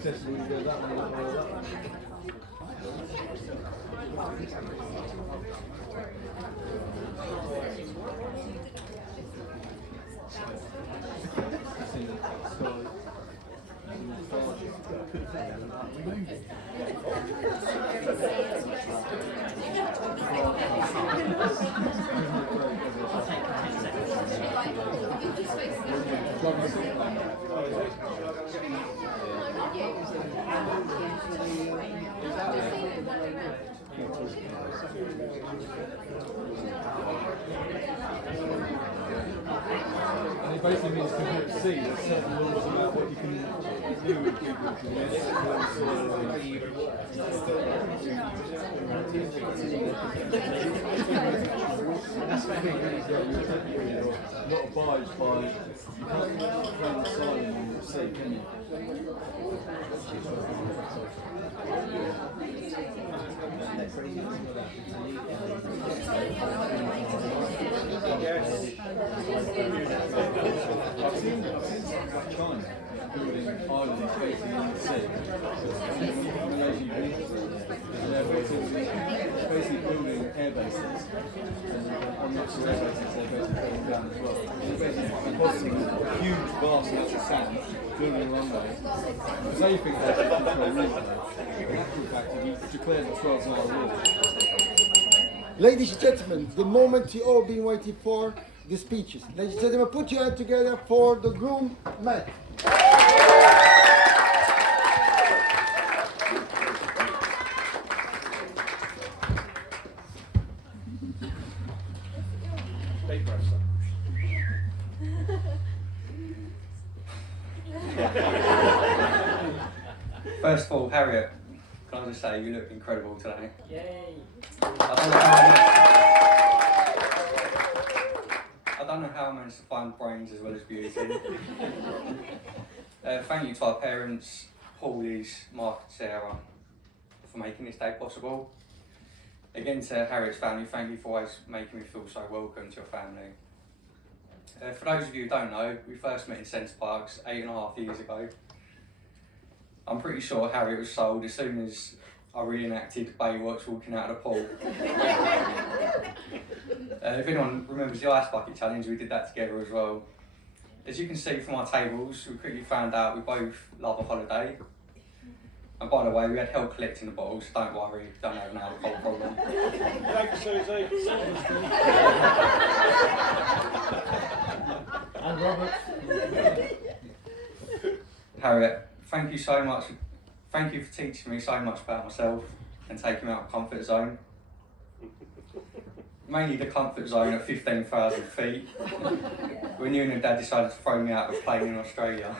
accessible, you go that one, that one, that one. And it basically means to see there's certain rules about what you can do with people. That's the thing, you're not obliged by, you can't claim asylum on the sea, can you? Yes. I've seen something like China building islands facing in the sea. They're basically building air bases, and on natural air bases they're basically going down as well. They're basically depositing huge vast amounts of sand, building a runway. Because they think they can control reef, in actual fact it's declared a 12-mile rule. Ladies and gentlemen, the moment you all been waiting for, the speeches. Ladies and gentlemen, put your hand together for the groom, Matt. First of all, Harriet, can I just say you look incredible today. Yay! I don't know how I managed to find brains as well as beauty. Thank you to our parents, Paul, Liz, Mark and Sarah, for making this day possible. Again to Harriet's family, thank you for always making me feel so welcome to your family. For those of you who don't know, we first met in Centre Parks 8.5 years ago. I'm pretty sure Harriet was sold as soon as I reenacted Baywatch walking out of the pool. If anyone remembers the Ice Bucket Challenge, we did that together as well. As you can see from our tables, we quickly found out we both love a holiday. And by the way, we had help collecting the bottles, so don't worry, don't have an alcohol problem. Thanks, Susie. And Robert. Harriet, thank you so much. Thank you for teaching me so much about myself and taking me out of comfort zone. Mainly the comfort zone at 15,000 feet. When you and your dad decided to throw me out of a plane in Australia.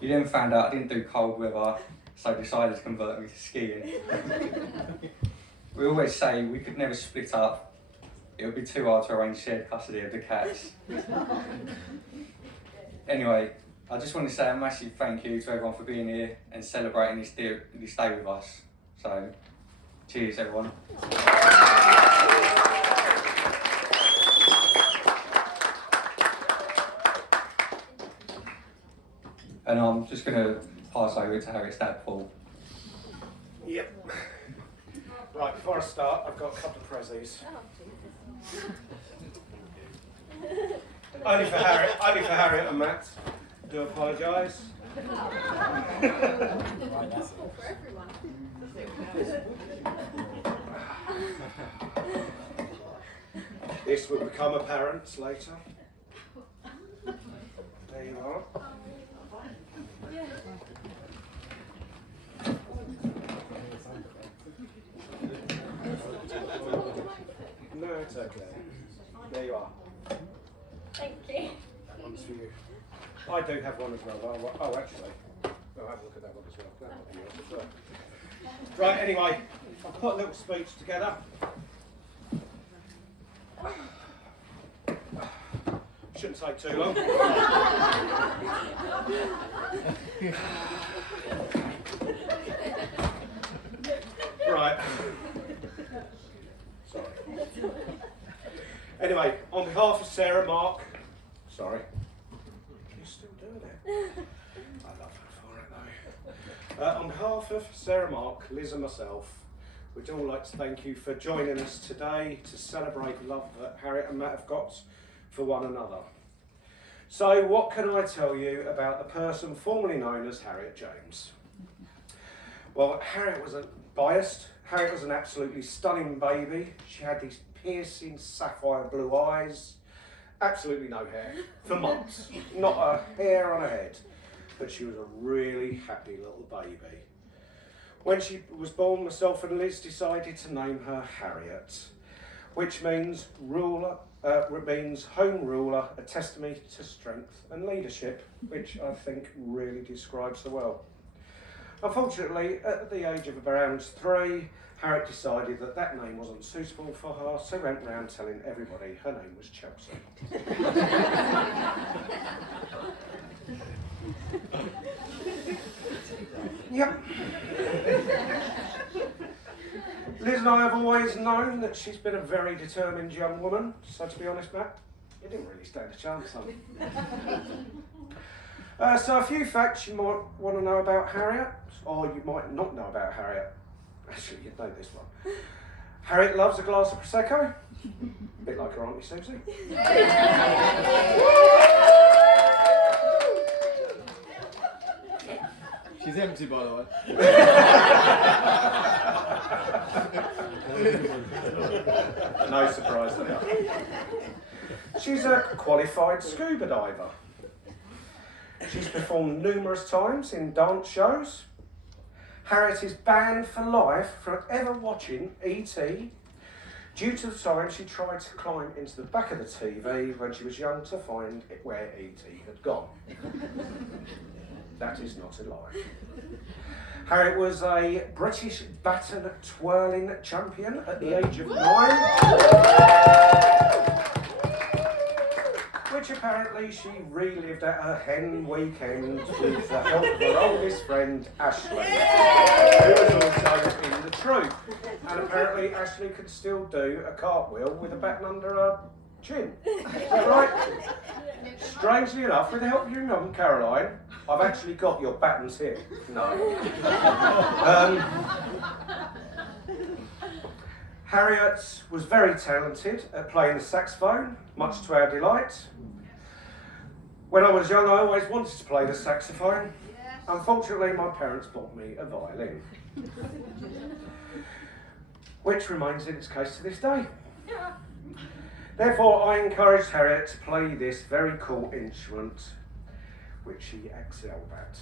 You then found out I didn't do cold weather, so decided to convert me to skiing. We always say we could never split up. It would be too hard to arrange shared custody of the cats. Anyway, I just want to say a massive thank you to everyone for being here and celebrating this day with us. So, cheers everyone. And I'm just going to pass over to Harriet's dad, Paul. Yep. Right, before I start, I've got a couple of prezzies. Only for Harriet and Matt. Do apologise. This will become apparent later. There you are. No, it's okay. There you are. Thank you. That one's for you. I do have one as well. Oh, actually. I'll have a look at that one as well. That might be yours as well. Right, anyway, I've put a little speech together. Shouldn't take too long. Right. Sorry. Anyway, on behalf of Sarah, Mark, sorry. You're still doing it. I love her for On behalf of Sarah, Mark, Liz and myself, we'd all like to thank you for joining us today to celebrate the love that Harriet and Matt have got for one another. So what can I tell you about the person formerly known as Harriet James? Well, Harriet wasn't biased. Harriet was an absolutely stunning baby. She had these piercing sapphire blue eyes, absolutely no hair for months, not a hair on her head, but she was a really happy little baby. When she was born, myself and Liz decided to name her Harriet, which means home ruler, a testimony to strength and leadership, which I think really describes her well. Unfortunately, at the age of around 3, Harriet decided that that name wasn't suitable for her, so went round telling everybody her name was Chelsea. Yep. Liz and I have always known that she's been a very determined young woman, so to be honest, Matt, you didn't really stand a chance, son. So a few facts you might want to know about Harriet, or you might not know about Harriet. Actually, you'd know this one. Harriet loves a glass of Prosecco, a bit like her Auntie Susie. She's empty, by the way. No surprise there. She's a qualified scuba diver. She's performed numerous times in dance shows. Harriet is banned for life from ever watching E.T. due to the time she tried to climb into the back of the TV when she was young to find where E.T. had gone. That is not a lie. Harriet was a British baton twirling champion at the age of 9, which apparently she relived at her hen weekend with the help of her oldest friend, Ashley, who was also in the troupe. And apparently Ashley could still do a cartwheel with a baton under her chin. Is that right? Strangely enough, with the help of your mum, Caroline, I've actually got your batons here. No. Harriet was very talented at playing the saxophone, much to our delight. When I was young, I always wanted to play the saxophone. Unfortunately, my parents bought me a violin, which remains in its case to this day. Therefore, I encouraged Harriet to play this very cool instrument, which she excelled at.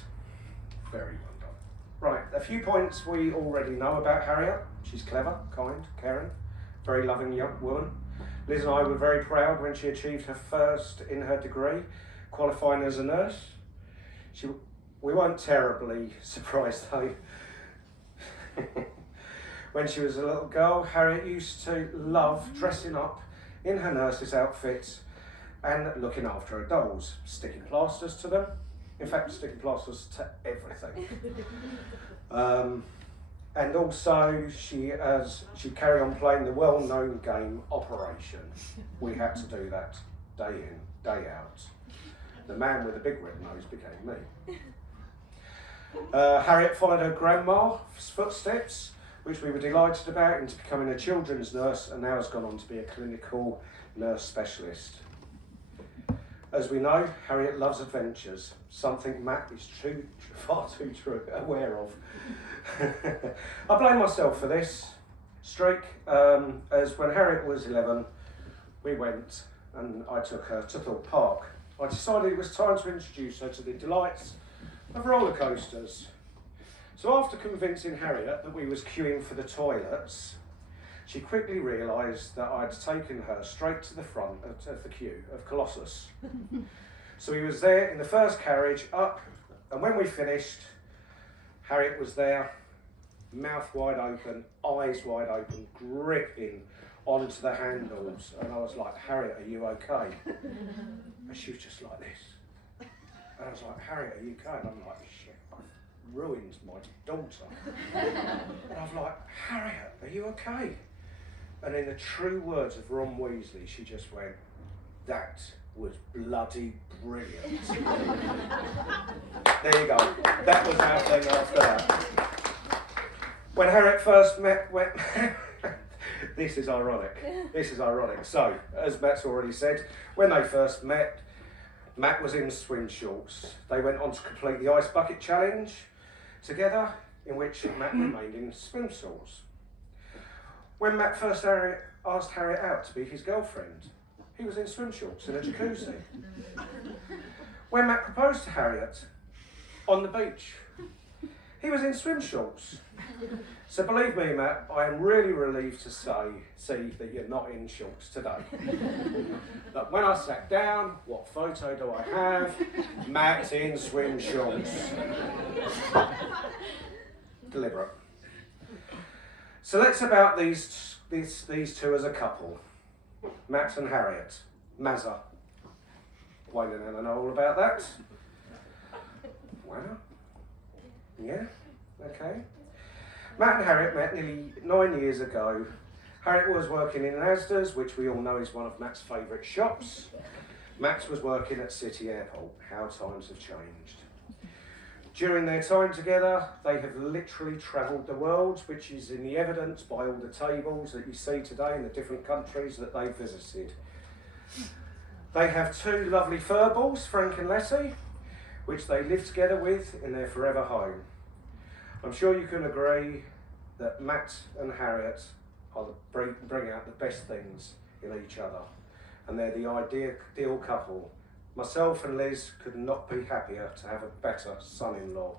Very well done. Right, a few points we already know about Harriet. She's clever, kind, caring, very loving young woman. Liz and I were very proud when she achieved her first in her degree, qualifying as a nurse. We weren't terribly surprised though. When she was a little girl, Harriet used to love dressing up in her nurse's outfit and looking after her dolls, sticking plasters to them. In fact, sticking plasters to everything. And also, she carried on playing the well-known game Operation. We had to do that day in, day out. The man with the big red nose became me. Harriet followed her grandma's footsteps, which we were delighted about, into becoming a children's nurse, and now has gone on to be a clinical nurse specialist. As we know, Harriet loves adventures, something Matt is far too aware of. I blame myself for this streak, as when Harriet was 11, we went and I took her to Thorpe Park. I decided it was time to introduce her to the delights of roller coasters. So after convincing Harriet that we was queuing for the toilets, she quickly realised that I'd taken her straight to the front of the queue of Colossus. So we was there in the first carriage up, and when we finished, Harriet was there, mouth wide open, eyes wide open, gripping onto the handles, and I was like, Harriet, are you okay? And she was just like this. And I was like, Harriet, are you okay? And I'm like, shit, I've ruined my daughter. And I was like, Harriet, are you okay? And in the true words of Ron Weasley, she just went, that was bloody brilliant. There you go. That was our thing after that. When Harriet first met, this is ironic. This is ironic. So, as Matt's already said, when they first met, Matt was in swim shorts. They went on to complete the ice bucket challenge together, in which Matt remained in swim shorts. When Matt first asked Harriet out to be his girlfriend, he was in swim shorts in a jacuzzi. When Matt proposed to Harriet on the beach, he was in swim shorts. So believe me, Matt, I am really relieved to see that you're not in shorts today. But when I sat down, what photo do I have? Matt in swim shorts. Deliberate. So let's about these two as a couple. Matt and Harriet. Mazza. Wayne and Ellen know all about that. Wow. Yeah, okay. Matt and Harriet met nearly 9 years ago. Harriet was working in Asda's, which we all know is one of Matt's favourite shops. Matt was working at City Airport. How times have changed. During their time together, they have literally travelled the world, which is in the evidence by all the tables that you see today in the different countries that they visited. They have two lovely furballs, Frank and Letty, which they live together with in their forever home. I'm sure you can agree that Matt and Harriet bring out the best things in each other, and they're the ideal couple. Myself and Liz could not be happier to have a better son-in-law.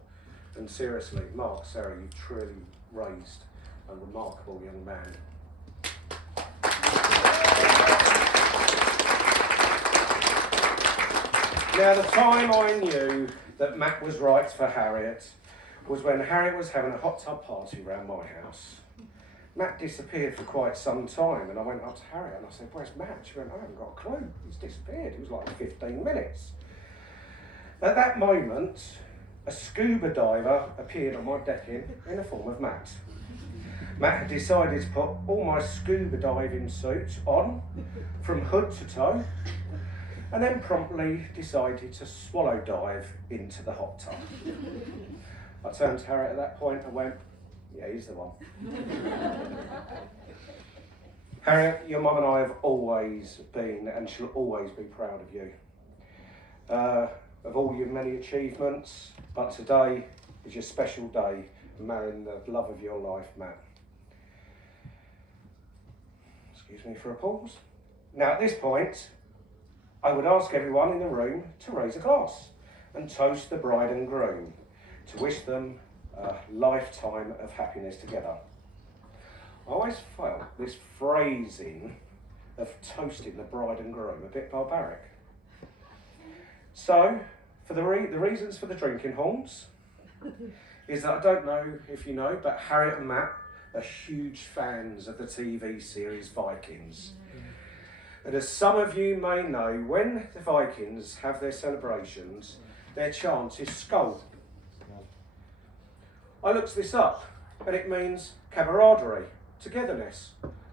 And seriously, Mark, Sarah, you've truly raised a remarkable young man. Now, the time I knew that Matt was right for Harriet was when Harriet was having a hot tub party around my house. Matt disappeared for quite some time, and I went up to Harriet and I said, "Where's Matt?" She went, "I haven't got a clue. He's disappeared." It was like 15 minutes. At that moment, a scuba diver appeared on my decking in the form of Matt. Matt had decided to put all my scuba diving suits on from hood to toe, and then promptly decided to swallow dive into the hot tub. I turned to Harriet at that point and went, "Yeah, he's the one." Harriet, your mum and I have always been and shall always be proud of you. Of all your many achievements, but today is your special day, marrying the love of your life, Matt. Excuse me for a pause. Now at this point, I would ask everyone in the room to raise a glass and toast the bride and groom to wish them a lifetime of happiness together. I always felt this phrasing of toasting the bride and groom a bit barbaric. So, for the reasons for the drinking horns is that I don't know if you know, but Harriet and Matt are huge fans of the TV series Vikings. And as some of you may know, when the Vikings have their celebrations, their chant is Skull. I looked this up, and it means camaraderie, togetherness,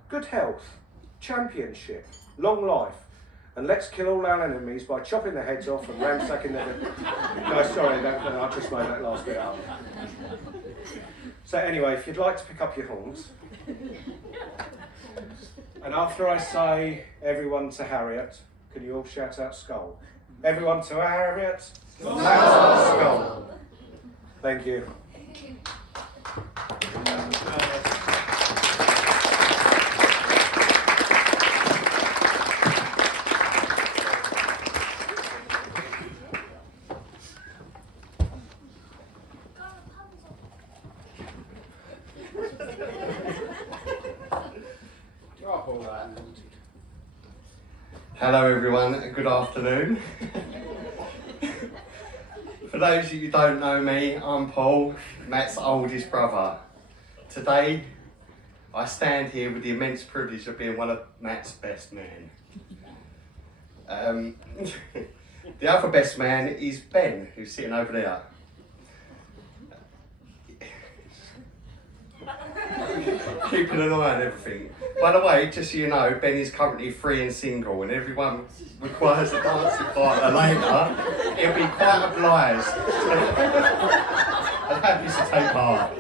good health, championship, long life, and let's kill all our enemies by chopping their heads off and ransacking their... No, sorry, I just made that last bit up. So anyway, if you'd like to pick up your horns, and after I say everyone to Harriet, can you all shout out Skull? Everyone to Harriet, Skull. Thank you. Hello everyone, good afternoon. For those of you who don't know me, I'm Paul, Matt's oldest brother. Today, I stand here with the immense privilege of being one of Matt's best men. The other best man is Ben, who's sitting over there. keeping an eye on everything. By the way, just so you know, Ben is currently free and single, and everyone requires a dancing partner later. He'll be quite obliged and happy to take part.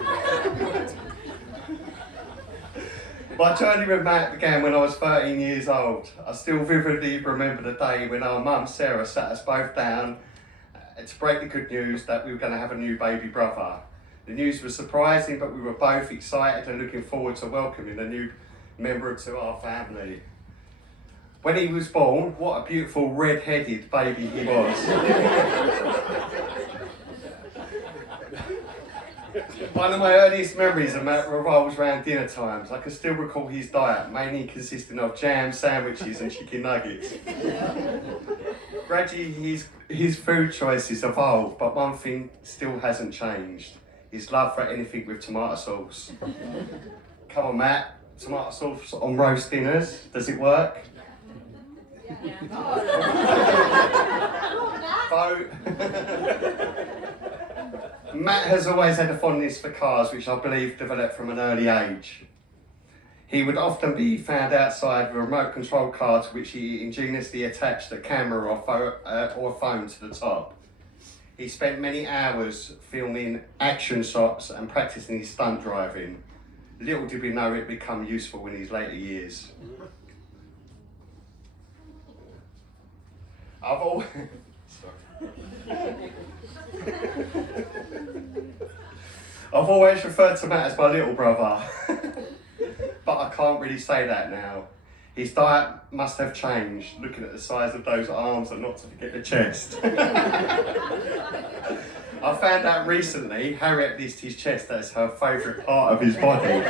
My journey with Matt began when I was 13 years old. I still vividly remember the day when our mum, Sarah, sat us both down to break the good news that we were going to have a new baby brother. The news was surprising, but we were both excited and looking forward to welcoming a new member to our family. When he was born, what a beautiful red-headed baby he was. One of my earliest memories of Matt revolves around dinner times. I can still recall his diet, mainly consisting of jam, sandwiches and chicken nuggets. Gradually his food choices evolved, but one thing still hasn't changed. His love for anything with tomato sauce. Come on, Matt, tomato sauce on roast dinners, does it work? Vote. Matt has always had a fondness for cars, which I believe developed from an early age. He would often be found outside with a remote control car to which he ingeniously attached a camera or phone to the top. He spent many hours filming action shots and practicing his stunt driving. Little did we know it would become useful in his later years. I've always referred to Matt as my little brother, but I can't really say that now. His diet must have changed, looking at the size of those arms and not to forget the chest. I found out recently Harriet lists his chest as her favourite part of his body.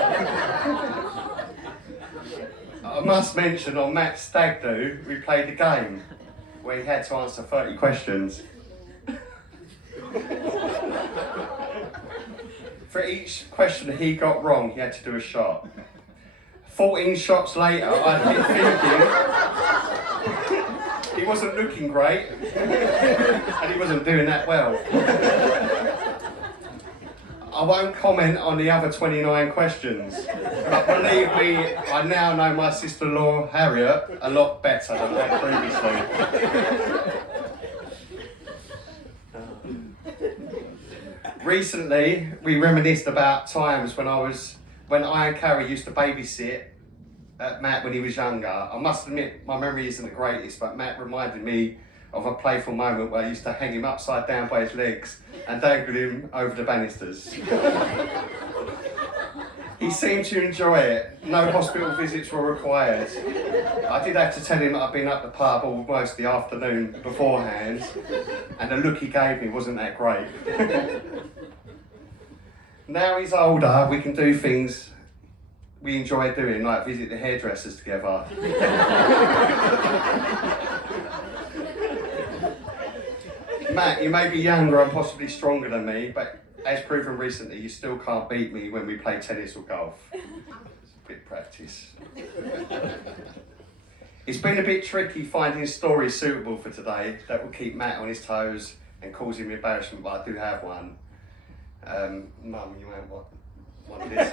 I must mention on Matt's stag do, we played a game where he had to answer 30 questions. For each question he got wrong, he had to do a shot. 14 shots later, I'd been thinking he wasn't looking great and he wasn't doing that well. I won't comment on the other 29 questions, but believe me, I now know my sister-in-law Harriet a lot better than I had previously. Recently, we reminisced about times when I and Carrie used to babysit Matt when he was younger. I must admit, my memory isn't the greatest, but Matt reminded me of a playful moment where I used to hang him upside down by his legs and dangle him over the banisters. He seemed to enjoy it. No hospital visits were required. I did have to tell him that I'd been up the pub almost the afternoon beforehand, and the look he gave me wasn't that great. Now he's older, we can do things we enjoy doing, like visit the hairdressers together. Matt, you may be younger and possibly stronger than me, but as proven recently, you still can't beat me when we play tennis or golf. It's a bit of practice. It's been a bit tricky finding stories suitable for today that will keep Matt on his toes and cause him embarrassment, but I do have one. Mum, you might want one of this.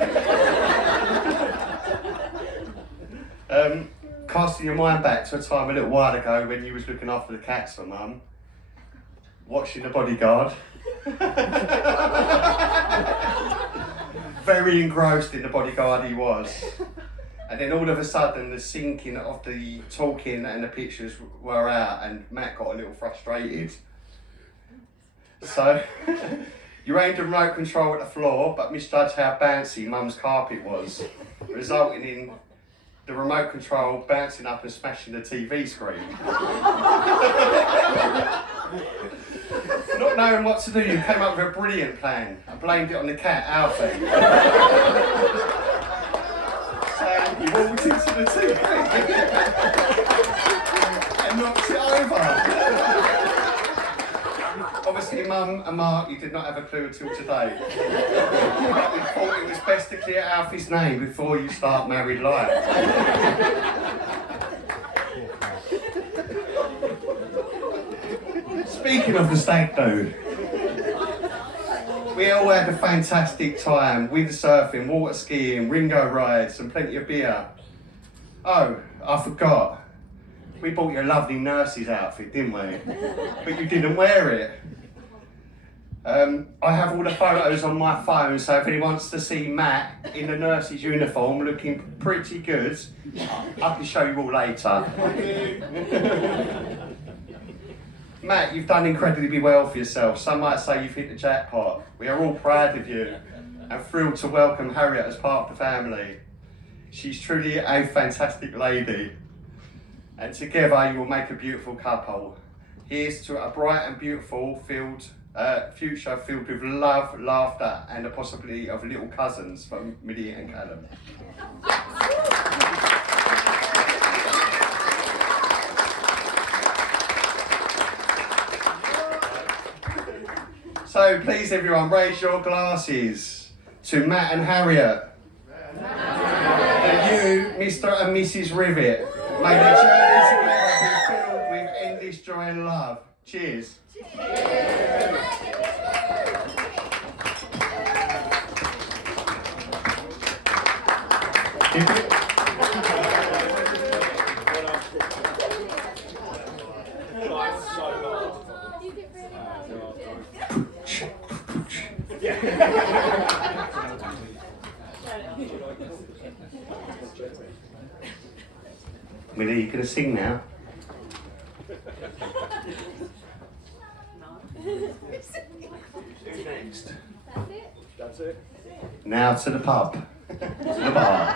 Casting your mind back to a time a little while ago when you was looking after the cats for Mum, watching The Bodyguard. Very engrossed in The Bodyguard he was. And then all of a sudden the syncing of the talking and the pictures were out and Matt got a little frustrated. So you aimed a remote control at the floor but misjudged how bouncy Mum's carpet was, resulting in the remote control bouncing up and smashing the TV screen. Not knowing what to do, you came up with a brilliant plan. I blamed it on the cat, Alfie. So he walked into the TV and knocked it over. Obviously, Mum and Mark, you did not have a clue until today. But we thought it was best to clear Alfie's name before you start married life. Speaking of the stag do, We all had a fantastic time, windsurfing, water skiing, Ringo rides and plenty of beer. Oh, I forgot. We bought you a lovely nurse's outfit, didn't we? But you didn't wear it. I have all the photos on my phone, so if anyone wants to see Matt in a nurse's uniform looking pretty good, I can show you all later. Matt, you've done incredibly well for yourself. Some might say you've hit the jackpot. We are all proud of you and thrilled to welcome Harriet as part of the family. She's truly a fantastic lady, and together you will make a beautiful couple. Here's to a bright and beautiful future filled with love, laughter, and the possibility of little cousins from Millie and Callum. So please everyone, raise your glasses to Matt and Harriet. And you, Mr. and Mrs. Rivet. May the journey together be filled with endless joy and love. Cheers. Millie, you gonna sing now? Who's next? That's it. Now to the pub. To the bar.